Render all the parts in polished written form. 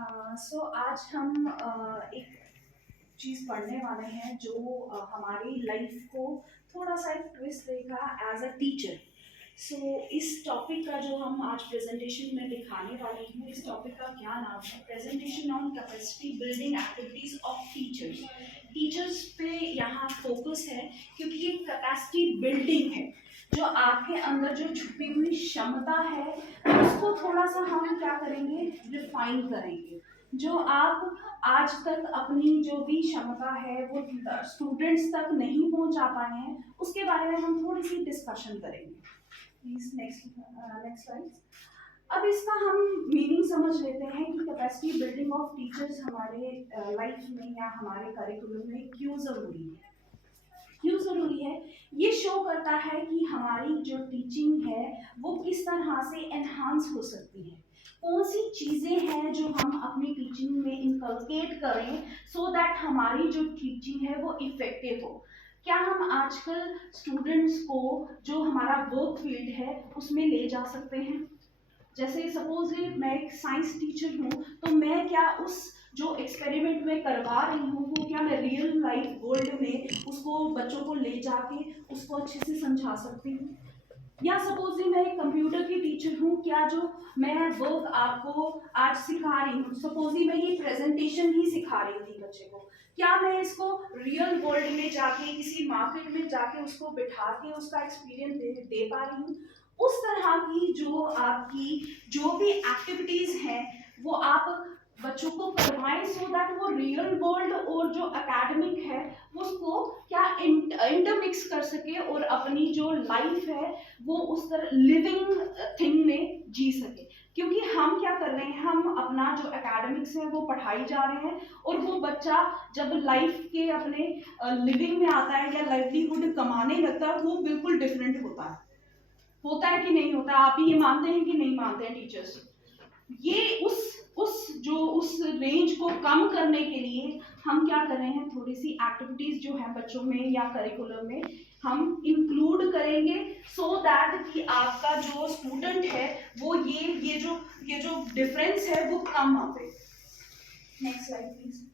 आज हम एक चीज़ पढ़ने वाले हैं जो हमारी लाइफ को थोड़ा सा एक ट्विस्ट देगा एज अ टीचर। इस टॉपिक का जो हम आज प्रेजेंटेशन में दिखाने वाले हैं, इस टॉपिक का क्या नाम है? Presentation on capacity building activities of teachers. Teachers पे यहाँ फोकस है क्योंकि ये कैपेसिटी बिल्डिंग है। जो आपके अंदर जो छुपी हुई क्षमता है उसको थोड़ा सा हम क्या करेंगे, रिफाइन करेंगे। जो आप आज तक अपनी जो भी क्षमता है वो स्टूडेंट्स तक नहीं पहुंचा पाए हैं, उसके बारे में हम थोड़ी सी डिस्कशन करेंगे। Please next slide. अब इसका हम मीनिंग समझ लेते हैं कि कैपेसिटी बिल्डिंग ऑफ टीचर्स हमारे लाइफ में या हमारे करिकुलम में क्यों ज़रूरी है। क्यों ज़रूरी है? ये शो करता है कि हमारी जो टीचिंग है वो किस तरह से एनहांस हो सकती है। कौन सी चीज़ें हैं जो हम अपनी टीचिंग में इनकलकेट करें सो दैट हमारी जो टीचिंग है वो इफेक्टिव हो। क्या हम आजकल स्टूडेंट्स को जो हमारा वर्क फील्ड है उसमें ले जा सकते हैं? जैसे सपोजली मैं एक साइंस टीचर हूँ, तो मैं क्या उस जो एक्सपेरिमेंट में करवा रही हूँ वो क्या मैं रियल लाइफ वर्ल्ड में उसको बच्चों को ले जाके उसको अच्छे से समझा सकती हूँ? या सपोजली मैं एक कंप्यूटर की टीचर हूँ, क्या जो मैं वर्क आपको आज सिखा रही हूँ, सपोजली मैं ये प्रेजेंटेशन ही सिखा रही थी बच्चे को, क्या मैं इसको रियल वर्ल्ड में जाके किसी मार्केट में जाके उसको बिठा के उसका एक्सपीरियंस दे पा रही हूँ? उस तरह की जो आपकी जो भी एक्टिविटीज हैं वो आप बच्चों को करवाएं सो दैट वो रियल वर्ल्ड और जो एकेडमिक है उसको क्या इंटरमिक्स कर सके और अपनी जो लाइफ है वो उस तरह लिविंग थिंग में जी सके। क्योंकि हम क्या कर रहे हैं, हम अपना जो एकेडमिक्स है वो पढ़ाई जा रहे हैं और वो बच्चा जब लाइफ के अपने लिविंग में आता है या लाइवलीहुड कमाने लगता है वो बिल्कुल डिफरेंट होता है कि नहीं होता? आप ये मानते हैं कि नहीं मानते हैं टीचर्स? ये उस रेंज को कम करने के लिए हम क्या कर रहे हैं, थोड़ी सी एक्टिविटीज जो है बच्चों में या करिकुलम में हम इंक्लूड करेंगे सो दैट कि आपका जो स्टूडेंट है वो ये जो डिफरेंस है वो कम आवे। Next slide please.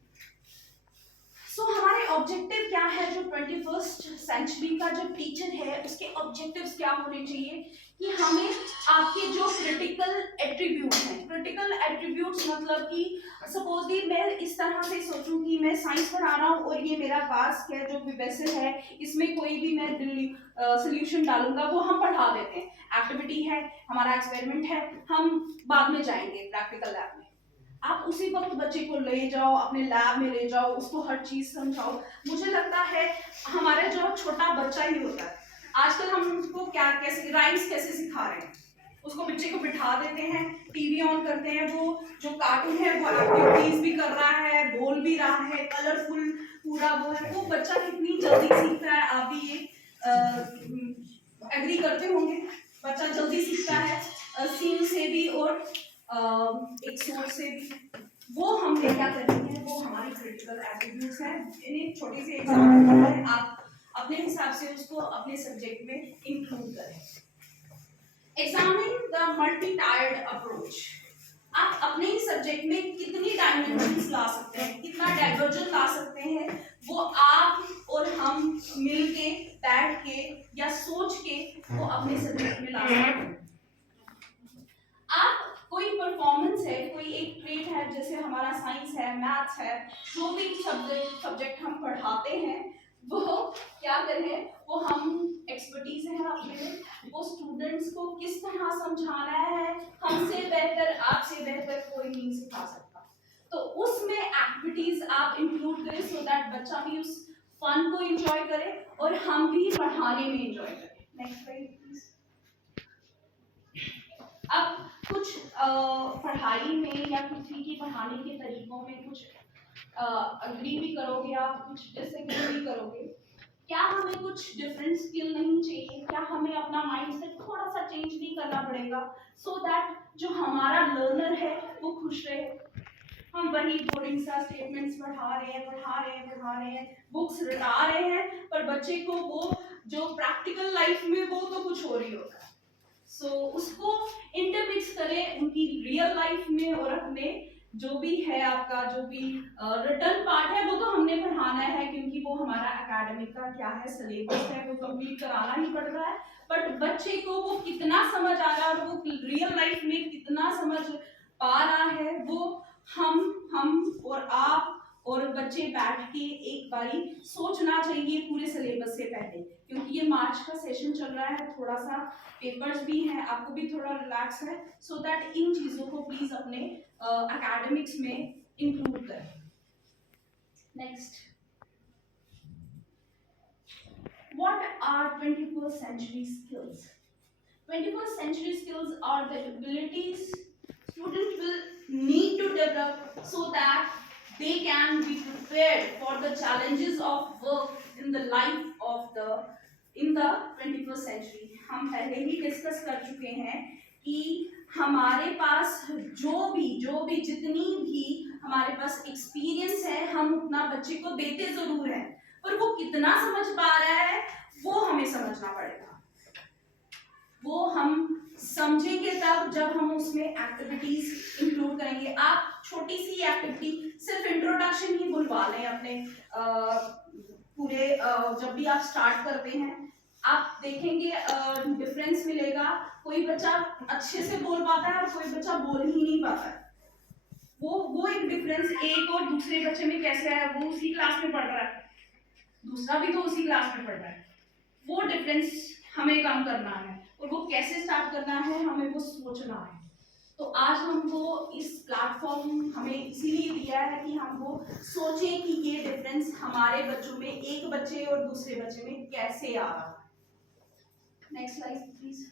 हमारे ऑब्जेक्टिव क्या है? जो 21st सेंचुरी का जो टीचर है उसके ऑब्जेक्टिव्स क्या होने चाहिए कि हमें आपके जो क्रिटिकल एट्रीब्यूट्स हैं, क्रिटिकल एट्रीब्यूट्स मतलब कि सपोजली मैं इस तरह से सोचूं कि मैं साइंस पढ़ा रहा हूँ और ये मेरा टास्क है जो वेसल है, इसमें कोई भी मैं सोल्यूशन डालूंगा वो हम पढ़ा देते हैं। एक्टिविटी है, हमारा एक्सपेरिमेंट है, हम बाद में जाएंगे प्रैक्टिकल लैब में। आप उसी वक्त बच्चे को ले जाओ, अपने लैब में ले जाओ, उसको हर चीज समझाओ। मुझे लगता है हमारा जो छोटा बच्चा ही होता है, आजकल हम उसको क्या कैसे राइम्स कैसे सिखा रहे हैं, उसको बच्चे को बिठा देते हैं, टीवी ऑन करते हैं, वो जो कार्टून है वो एक्टिविटीज भी कर रहा है, बोल भी रहा है, कलरफुल पूरा वो है, वो बच्चा कितनी जल्दी सीखता है। आप भी ये एग्री करते होंगे, बच्चा जल्दी सीखता है सीन से भी और एक सोच से भी। वो हम क्या करेंगे, वो हमारी क्रिटिकल एट्रीब्यूट्स हैं। इन्हें छोटी सी एग्जांपल है, आप अपने हिसाब से उसको अपने सब्जेक्ट में इंक्लूड करें। Examining the multi tired approach. आप अपने ही सब्जेक्ट में कितनी डायमेंशंस ला सकते हैं, कितना डाइवर्जन ला सकते हैं, वो आप और हम मिलके बैठ के या सोच के वो अपने सब्जेक्ट में ला सकते हैं। आप कोई परफॉर्मेंस है, कोई एक ट्रेड है, जैसे हमारा साइंस है, मैथ्स है, जो भी सब्जेक्ट हम पढ़ाते हैं वो क्या करें, वो हम एक्सपर्टीज है अपने, वो स्टूडेंट्स को किस तरह समझाना है, हमसे बेहतर आपसे बेहतर कोई नहीं सिखा सकता। तो उसमें एक्टिविटीज आप इंक्लूड करें सो दैट बच्चा भी उस फन को एंजॉय करे और हम भी पढ़ाने में एंजॉय करें। Next slide please. अब कुछ पढ़ाई में या किसी की पढ़ाने के तरीकों में कुछ अग्री भी करोगे आप, कुछ डिसएग्री भी करोगे। क्या हमें कुछ डिफरेंट स्किल नहीं चाहिए? क्या हमें अपना माइंडसेट थोड़ा सा चेंज भी करना पड़ेगा सो दैट जो हमारा लर्नर है वो खुश रहे? हम वही बोरिंग सा स्टेटमेंट्स पढ़ा रहे हैं, बुक्स रटा रहे हैं, पर बच्चे को वो जो प्रैक्टिकल लाइफ में वो तो कुछ हो रही होता है। उसको इंटरमिक्स करें उनकी रियल लाइफ में और अपने जो भी है आपका जो भी रिटर्न पार्ट है वो तो हमने पढ़ाना है, क्योंकि वो हमारा एकेडमिक का क्या है सिलेबस है, वो कंप्लीट कराना ही पड़ रहा है। बट बच्चे को वो कितना समझ आ रहा है और वो रियल लाइफ में कितना समझ पा रहा है, वो हम और आप और बच्चे बैठ के एक बारी सोचना चाहिए पूरे सिलेबस से पहले, क्योंकि ये मार्च का सेशन चल रहा है, थोड़ा सा पेपर्स भी हैं, आपको भी थोड़ा रिलैक्स है, सो दैट इन चीजों को प्लीज अपने एकेडमिक्स में इंक्लूड करें। Next, what are 21st century skills? 21st century skills are the abilities students will need to develop so that they can be prepared for the challenges of work in the life of the in the 21st century. हम पहले ही discuss कर चुके हैं कि हमारे पास जो भी जितनी भी हमारे पास एक्सपीरियंस है हम उतना बच्चे को देते जरूर है, पर वो कितना समझ पा रहा है वो हमें समझना पड़ेगा। वो हम समझेंगे तब जब हम उसमें एक्टिविटीज इंक्लूड करेंगे। आप छोटी सी एक्टिविटी सिर्फ इंट्रोडक्शन ही बुलवा लें अपने पूरे जब भी आप स्टार्ट करते हैं, आप देखेंगे डिफरेंस मिलेगा। कोई बच्चा अच्छे से बोल पाता है और कोई बच्चा बोल ही नहीं पाता है। वो एक डिफरेंस एक और दूसरे बच्चे में कैसे आया, वो उसी क्लास में पढ़ रहा है, दूसरा भी तो उसी क्लास में पढ़ रहा है, वो डिफरेंस हमें कम करना है और वो कैसे स्टार्ट करना है हमें वो सोचना है। तो आज हमको इस प्लेटफॉर्म हमें इसीलिए दिया है कि हम वो सोचें कि ये डिफरेंस हमारे बच्चों में एक बच्चे और दूसरे बच्चे में कैसे आ रहा है। Next slide please.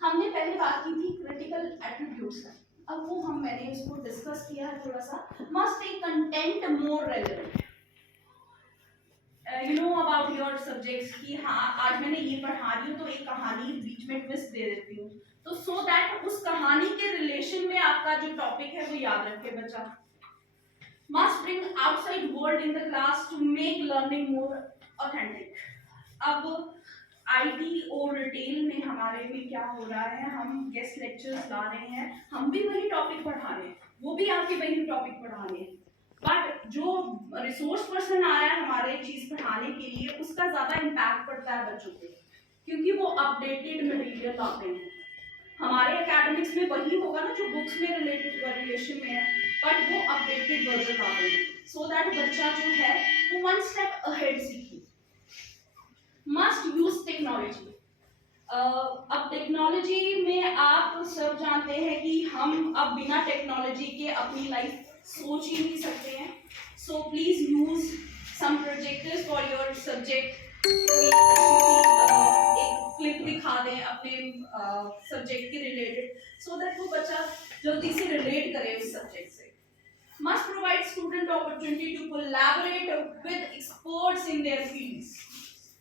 हमने पहले बात की थी क्रिटिकल एट्रीब्यूट्स का, अब वो मैंने इसको डिस्कस किया है थोड़ा सा। Must be content more relevant, you know about your subjects कि हाँ आज मैंने ये पढ़ा रही हूँ तो एक कहानी बीच में ट्विस्ट दे देती हूँ, तो सो दैट उस कहानी के रिलेशन में आपका जो टॉपिक है वो याद रखे बच्चा। Must bring outside world in the class to make learning more authentic. अब आईटी और रिटेल में हमारे में क्या हो रहा है, हम गेस्ट लेक्चर्स ला रहे हैं, हम भी वही टॉपिक पढ़ा रहे हैं, वो भी आपके वही टॉपिक पढ़ा रहे हैं, बट जो रिसोर्स पर्सन आ रहा है हमारे चीज पढ़ाने के लिए उसका ज्यादा इम्पैक्ट पड़ता है बच्चों पे, क्योंकि वो अपडेटेड मटेरियल लाते हैं। हमारे एकेडमिक्स में वही होगा ना जो बुक्स में रिलेटेड रिलेशन में है, बट वो अपडेटेड वर्जन लाते हैं, सो दैट बच्चा जो है वो वन स्टेप अहेड सीखे। Must use technology. अब टेक्नोलॉजी में आप सब जानते हैं कि हम अब बिना टेक्नोलॉजी के अपनी लाइफ सोच ही नहीं सकते हैं, so please use some projectors for your subject. एक क्लिप दिखा दें अपने सब्जेक्ट के रिलेटेड, सो दैट वो बच्चा जल्दी से रिलेट करे उस सब्जेक्ट से। Must provide student opportunity to collaborate with experts in their fields.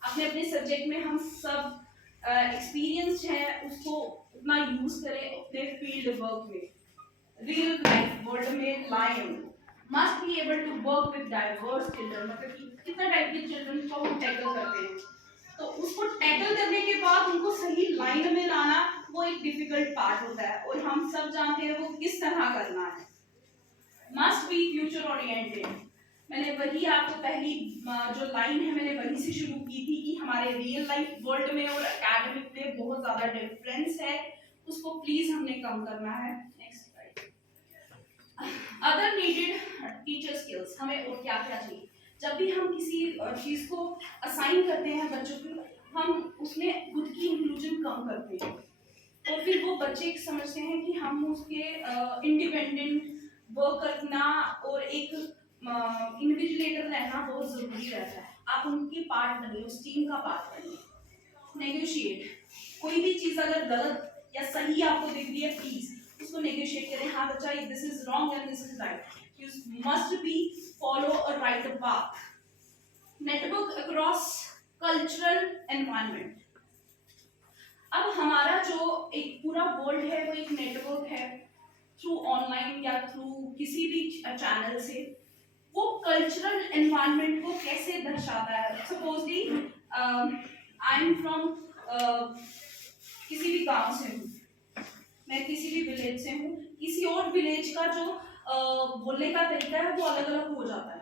अपने अपने सब्जेक्ट में हम सब एक्सपीरियंस है उसको उतना यूज करें अपने फील्ड वर्क में, रियल लाइफ वर्ल्ड में लाएं। Must be able to work with diverse children, मतलब कि कितना टाइप के चिल्ड्रन को हम टैकल करते हैं, तो उसको टैकल करने के बाद उनको सही लाइन में लाना वो एक डिफिकल्ट पार्ट होता है, और हम सब जानते हैं वो किस तरह करना है। Must be future oriented. मैंने वही आपको पहली जो लाइन है मैंने वही से शुरू की थी कि हमारे रियल लाइफ वर्ल्ड में और एकेडमिक में बहुत ज्यादा डिफरेंस है, उसको प्लीज हमने कम करना है। Next slide. Other needed teacher skills, हमें और क्या क्या चाहिए। जब भी हम किसी चीज को असाइन करते हैं बच्चों को, हम उसमें खुद की इंक्लूजन कम करते हैं, तो फिर वो बच्चे समझते हैं कि हम उसके इंडिपेंडेंट वर्क करना और एक इंडिविजुएटर रहना बहुत जरूरी रहता है। आप उनकी पार्ट बनिए, उस टीम का पार्ट बनिए। नेगोशिएट, कोई भी चीज अगर गलत या सही आपको दिख रही है प्लीज उसको नेगोशिएट करें। हाँ बच्चा this is wrong and this is right, you must be follow a right path. Network across cultural environment. अब हमारा जो एक पूरा वर्ल्ड है वो एक नेटवर्क है, थ्रू ऑनलाइन या थ्रू किसी भी चैनल से, वो कल्चरल एनवायरनमेंट को कैसे दर्शाता है। सपोजली आई एम फ्रॉम किसी भी गांव से हूँ, मैं किसी भी विलेज से हूँ, किसी और विलेज का जो बोलने का तरीका है वो अलग अलग हो जाता है।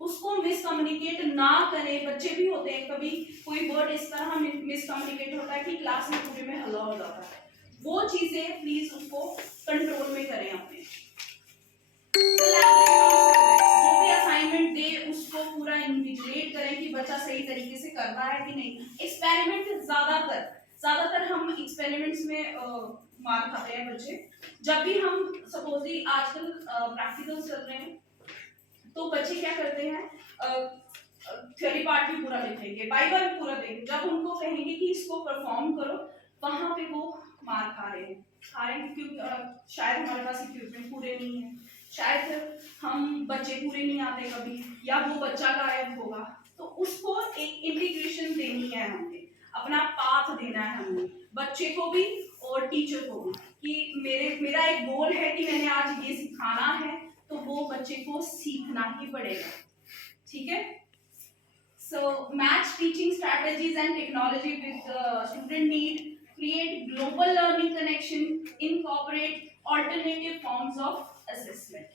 उसको मिसकम्युनिकेट ना करें। बच्चे भी होते हैं, कभी कोई वर्ड इस तरह मिसकम्युनिकेट होता है कि क्लास में पूरे में हल्ला हो जाता है। वो चीजें प्लीज उसको कंट्रोल में करें अपने। जो भी असाइनमेंट दे उसको पूरा इन्विजिलेट करें कि बच्चा सही तरीके से कर रहा है कि नहीं। एक्सपेरिमेंट ज्यादातर हम एक्सपेरिमेंट्स में मार खाते हैं बच्चे। जब भी हम सपोजली आजकल प्रैक्टिकल्स कर रहे हैं तो बच्चे क्या करते हैं, थ्योरी पार्ट भी पूरा लिख लेंगे, बाइबल भी पूरा देंगे। जब उनको कहेंगे कि इसको परफॉर्म करो, वहां पे वो मार खा रहे हैं क्योंकि शायद हमारे पास इक्विपमेंट पूरे नहीं है, शायद हम बच्चे पूरे नहीं आते कभी, या वो बच्चा गायब होगा। तो उसको एक इंटीग्रेशन देनी है, हमें अपना पाथ देना है हमें, बच्चे को भी और टीचर को भी, कि मेरा एक गोल है कि मैंने आज ये सिखाना है, तो वो बच्चे को सीखना ही पड़ेगा। ठीक है। So match teaching strategies and technology with student need, create global learning connection, incorporate alternative forms of assessment.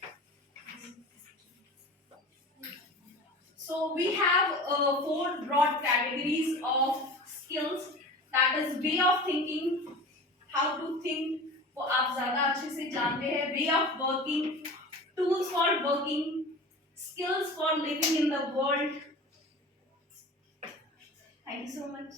So we have 4 broad categories of skills, that is way of thinking, how to think, वो आप ज्यादा अच्छे से जानते हैं, way of working, tools for working, skills for living in the world. Thank you so much.